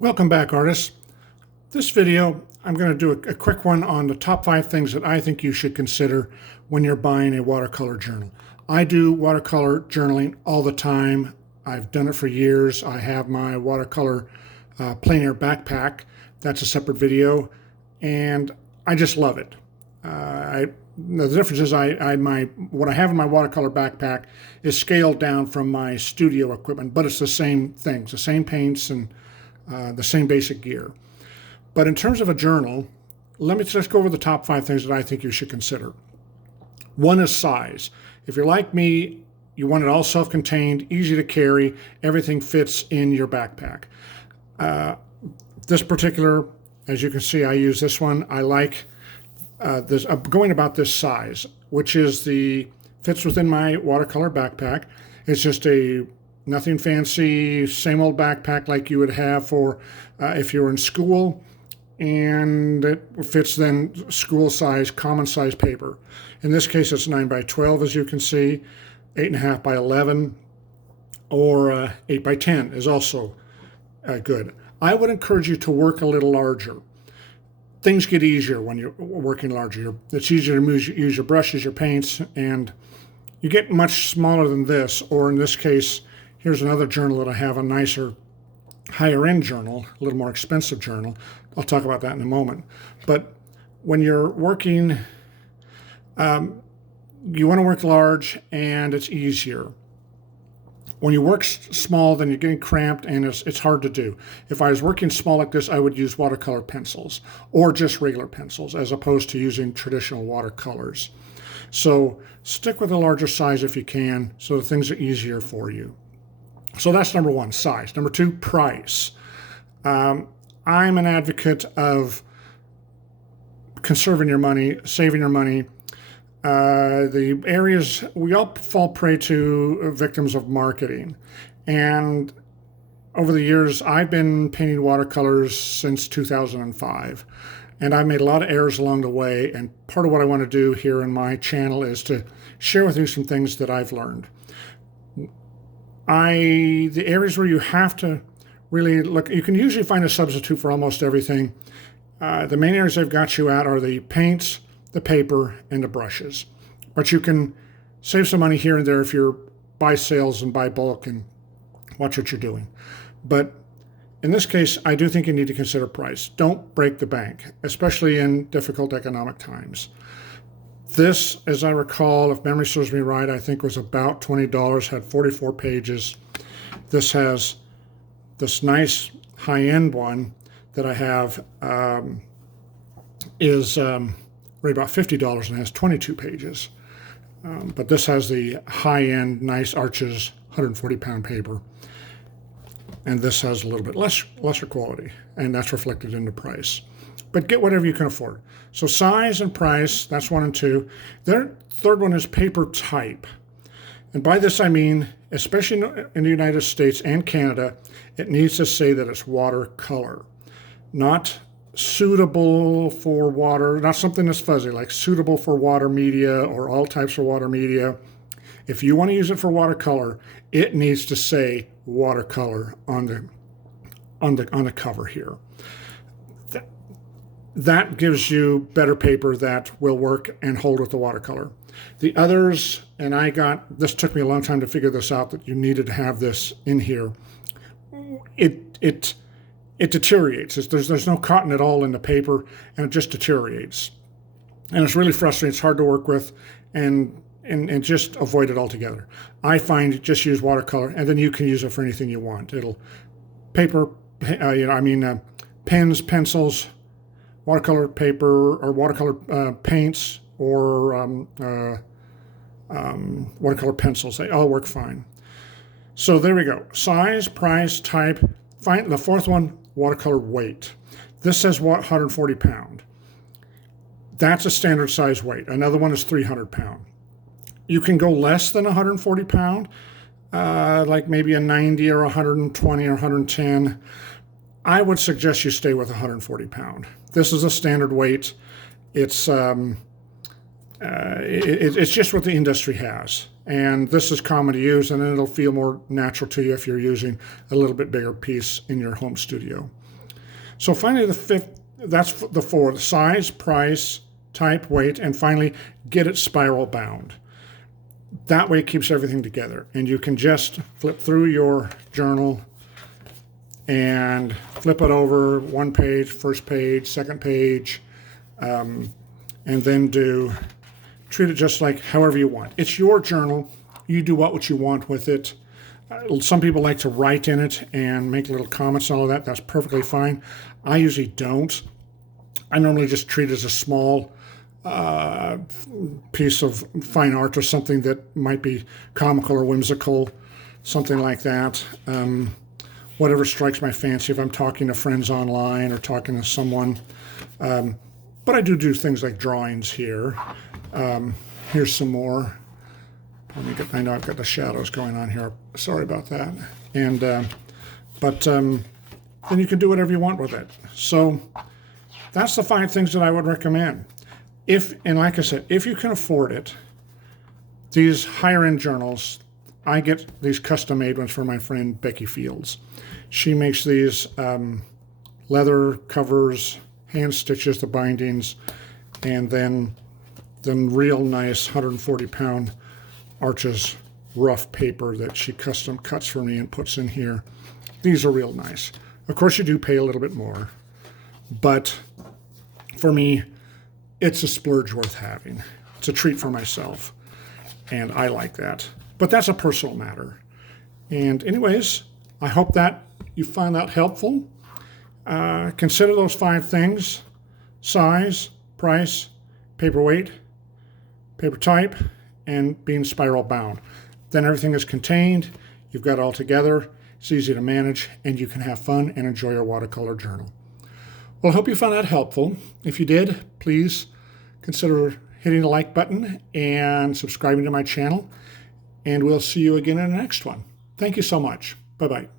Welcome back, artists. This video, I'm going to do a quick one on the top 5 things that I think you should consider when you're buying a watercolor journal. I do watercolor journaling all the time. I've done it for years. I have my watercolor plein air backpack. That's a separate video, and I just love it. The difference is what I have in my watercolor backpack is scaled down from my studio equipment, but it's the same things, the same paints and the same basic gear. But in terms of a journal, let me just go over the top 5 things that I think you should consider. One is size. If you're like me, you want it all self-contained, easy to carry, everything fits in your backpack. This particular, as you can see, I use this one. I like this. I'm going about this size, which is fits within my watercolor backpack. It's just nothing fancy, same old backpack like you would have for if you were in school, and it fits then school size, common size paper. In this case, it's 9 by 12, as you can see, 8.5 by 11, or 8 by 10 is also good. I would encourage you to work a little larger. Things get easier when you're working larger. It's easier to use your brushes, your paints, and you get much smaller than this, or in this case, here's another journal that I have, a nicer, higher-end journal, a little more expensive journal. I'll talk about that in a moment. But when you're working, you want to work large, and it's easier. When you work small, then you're getting cramped, and it's hard to do. If I was working small like this, I would use watercolor pencils, or just regular pencils, as opposed to using traditional watercolors. So stick with a larger size if you can, so that things are easier for you. So that's number 1, size. Number 2, price. I'm an advocate of conserving your money, saving your money. The areas, we all fall prey to victims of marketing. And over the years, I've been painting watercolors since 2005. And I've made a lot of errors along the way. And part of what I want to do here in my channel is to share with you some things that I've learned. The areas where you have to really look, you can usually find a substitute for almost everything. The main areas I've got you at are the paints, the paper, and the brushes. But you can save some money here and there if you're buy sales and buy bulk and watch what you're doing. But in this case, I do think you need to consider price. Don't break the bank, especially in difficult economic times. This, as I recall, if memory serves me right, I think was about $20, had 44 pages. This has this nice high-end one that I have is right about $50 and has 22 pages. But this has the high-end, nice Arches 140-pound paper. And this has a little bit lesser quality, and that's reflected in the price. But get whatever you can afford. So size and price, that's 1 and 2. The third one is paper type. And by this I mean, especially in the United States and Canada, it needs to say that it's watercolor, not suitable for water, not something that's fuzzy, like suitable for water media or all types of water media. If you want to use it for watercolor, it needs to say watercolor on the cover here. That gives you better paper that will work and hold with the watercolor. The others, and this took me a long time to figure this out, that you needed to have this in here. It deteriorates. There's no cotton at all in the paper, and it just deteriorates. And it's really frustrating. It's hard to work with, and just avoid it altogether. I find just use watercolor, and then you can use it for anything you want. Pens, pencils, watercolor paper, or watercolor paints, or watercolor pencils. They all work fine. So there we go. Size, price, type. Fine. The fourth one, watercolor weight. This says 140 pound. That's a standard size weight. Another one is 300 pound. You can go less than 140 pound, like maybe a 90 or 120 or 110. I would suggest you stay with 140 pound. This is a standard weight. It's just what the industry has. And this is common to use, and then it'll feel more natural to you if you're using a little bit bigger piece in your home studio. So finally, the fifth, that's the four: the size, price, type, weight, and finally, get it spiral bound. That way it keeps everything together. And you can just flip through your journal and flip it over one page, first page, second page, and then treat it just like however you want. It's your journal. You do what you want with it. Some people like to write in it and make little comments and all of that. That's perfectly fine. I usually don't. I normally just treat it as a small piece of fine art or something that might be comical or whimsical, something like that. Whatever strikes my fancy if I'm talking to friends online or talking to someone. But I do things like drawings here. Here's some more. I know I've got the shadows going on here. Sorry about that. And then you can do whatever you want with it. So that's the 5 things that I would recommend. And like I said, if you can afford it, these higher-end journals, I get these custom-made ones for my friend Becky Fields. She makes these leather covers, hand stitches the bindings, and then real nice 140-pound Arches rough paper that she custom cuts for me and puts in here. These are real nice. Of course, you do pay a little bit more, but for me, it's a splurge worth having. It's a treat for myself, and I like that. But that's a personal matter. And anyways, I hope that you found that helpful. Consider those 5 things: size, price, paper weight, paper type, and being spiral bound. Then everything is contained, you've got it all together, it's easy to manage, and you can have fun and enjoy your watercolor journal. Well, I hope you found that helpful. If you did, please consider hitting the like button and subscribing to my channel, and we'll see you again in the next one. Thank you so much. Bye-bye.